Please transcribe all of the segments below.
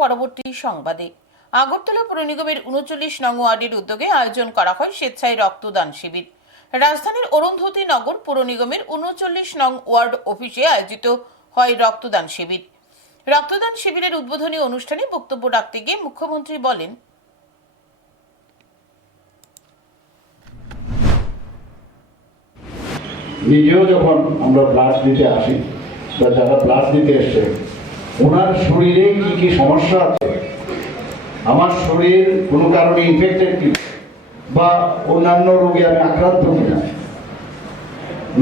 পরবর্তী সংবাদে। আগরতলা পুর নিগমের উনচল্লিশ নং ওয়ার্ডের উদ্যোগে আয়োজন করা হয় স্বেচ্ছায় রক্তদান শিবির। রাজধানীর অরুন্ধতী নগর পুর নিগমের উনচল্লিশ নং ওয়ার্ড অফিসে আয়োজিত হয় রক্তদান শিবির। রক্তদান শিবিরের উদ্বোধনী অনুষ্ঠানে বক্তব্য রাখতে গিয়ে মুখ্যমন্ত্রী বলেন, নিজেও যখন আমরা ব্লাড দিতে আসি, বা যারা ব্লাড দিতে এসছে ওনার শরীরে কি কি সমস্যা আছে? আমার শরীর কোনো কারণে ইনফেক্টেড কি বা অন্যান্য রোগে আমি আক্রান্ত কিনা?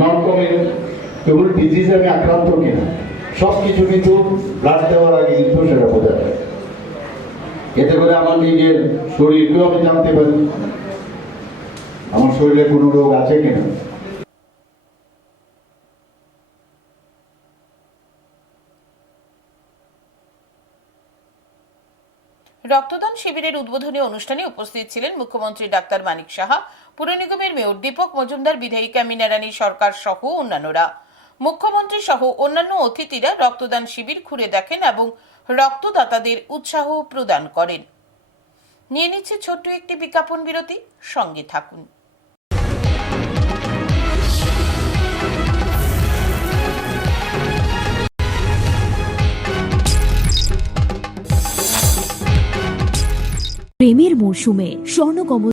নন কমিউনিকেবল ডিজিজে আমি আক্রান্ত কিনা? সব কিছু কিন্তু ব্লাড দেওয়ার আগে কিন্তু সেটা বোঝা যায়। এতে করে আমার নিজের শরীরকেও আমি জানতে পারি। আমার শরীরে কোনো রোগ আছে কিনা? রক্তদান শিবিরের উদ্বোধনী অনুষ্ঠানে উপস্থিত ছিলেন মুখ্যমন্ত্রী ডাক্তার মানিক সাহা, পুর নিগমের মেয়র দীপক মজুমদার, বিধায়িকা মিনারানী সরকার সহ অন্যান্যরা। মুখ্যমন্ত্রী সহ অন্যান্য অতিথিরা রক্তদান শিবির ঘুরে দেখেন এবং রক্তদাতাদের উৎসাহ প্রদান করেন। নিয়ে নিচ্ছে ছোট্ট একটি বিজ্ঞাপন বিরতি, সঙ্গে থাকুন। প্রেমের মরশুমে স্বর্ণকমল